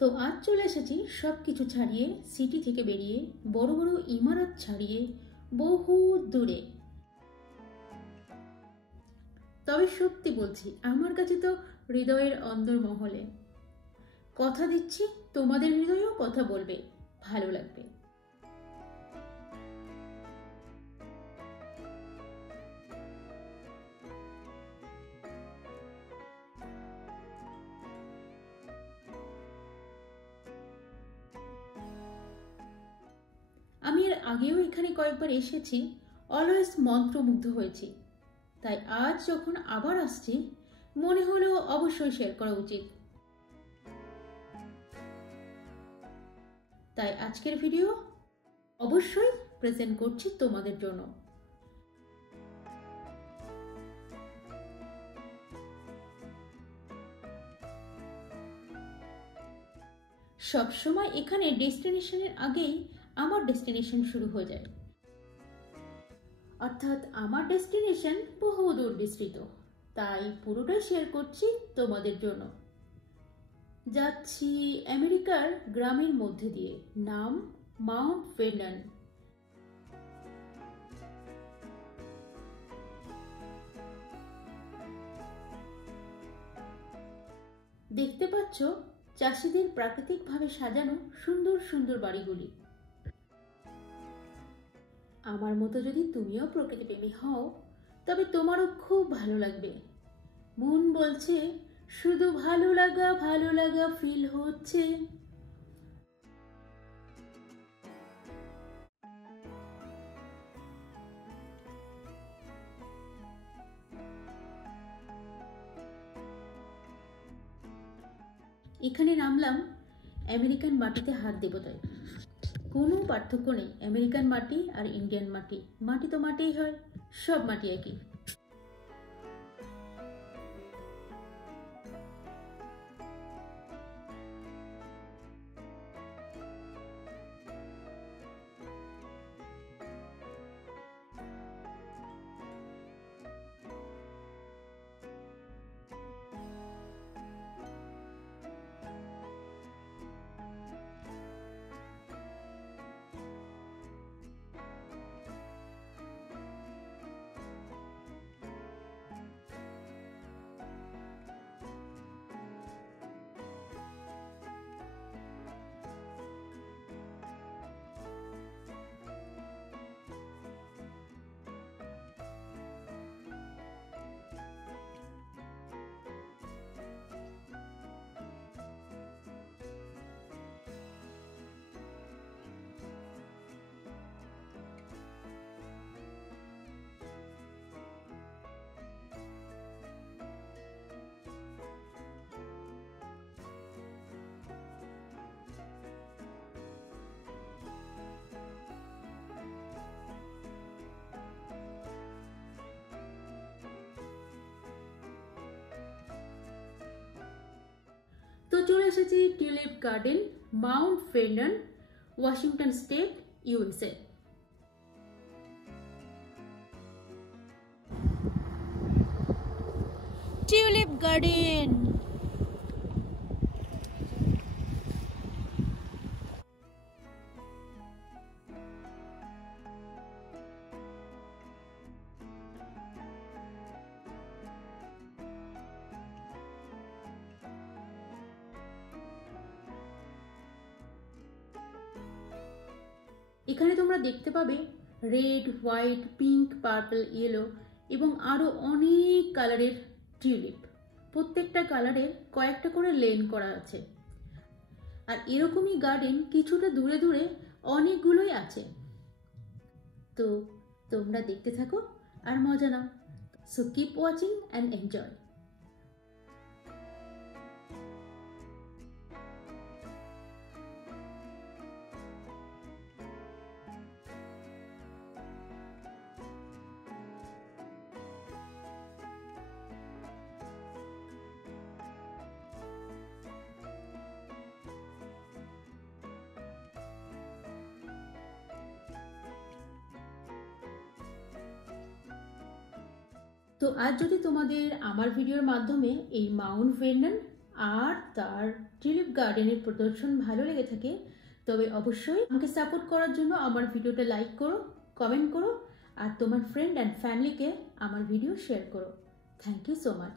তো আজ চলে এসেছি সব কিছু ছাড়িয়ে, সিটি থেকে বেরিয়ে, বড় বড় ইমারত ছাড়িয়ে বহু দূরে। তবে সত্যি বলছি, আমার কাছে তো হৃদয়ের অন্দরমহলে। কথা দিচ্ছি তোমাদের হৃদয়েও কথা বলবে, ভালো লাগবে। আমি এর আগেও এখানে কয়েকবার এসেছি, অলওয়েজ মন্ত্রমুগ্ধ হয়েছি। তাই আজ যখন আবার আসছি, মনে হলো অবশ্যই শেয়ার করা উচিত। তাই আজকের ভিডিও অবশ্যই প্রেজেন্ট করছি তোমাদের জন্য। সবসময় এখানে ডেস্টিনেশনের আগেই আমার ডেস্টিনেশন শুরু হয়ে যায়, অর্থাৎ আমার ডেস্টিনেশন বহুদূর বিস্তৃত। তাই পুরোটাই শেয়ার করছি তোমাদের জন্য। যাচ্ছি আমেরিকার গ্রামের মধ্যে দিয়ে, নাম মাউন্ট ভের্নন। দেখতে পাচ্ছ চাষিদের প্রাকৃতিকভাবে সাজানো সুন্দর সুন্দর বাড়িগুলি। আমার মতো যদি তুমিও প্রকৃতিপ্রেমী হও, তবে তোমারও খুব ভালো লাগবে। মন বলছে শুধু ভালো লাগা ফিল হচ্ছে। এখানে নামলাম আমেরিকান মাটিতে হাত দেব। তাই কোনো পার্থক্য নেই আমেরিকান মাটি আর ইন্ডিয়ান মাটি। মাটি তো মাটিই হয়, সব মাটি একই। তো চলে এসেছি tulip garden, Mount Vernon, Washington State, USA. Tulip garden. এখানে তোমরা দেখতে পাবে red, white, pink, purple, yellow এবং আরও অনেক কালারের টিউলিপ। প্রত্যেকটা কালারের কয়েকটা করে লেন করা আছে। আর এরকমই গার্ডেন কিছুটা দূরে দূরে অনেকগুলোই আছে। তো তোমরা দেখতে থাকো আর মজা নাও। So keep watching and enjoy. তো আজ যদি তোমাদের আমার ভিডিওর মাধ্যমে এই মাউন্ট ভের্নন আর তার টিউলিপ গার্ডেনের প্রদর্শন ভালো লেগে থাকে, তবে অবশ্যই আমাকে সাপোর্ট করার জন্য আমার ভিডিওটা লাইক করো, কমেন্ট করো, আর তোমার ফ্রেন্ড অ্যান্ড ফ্যামিলিকে আমার ভিডিও শেয়ার করো। Thank you so much.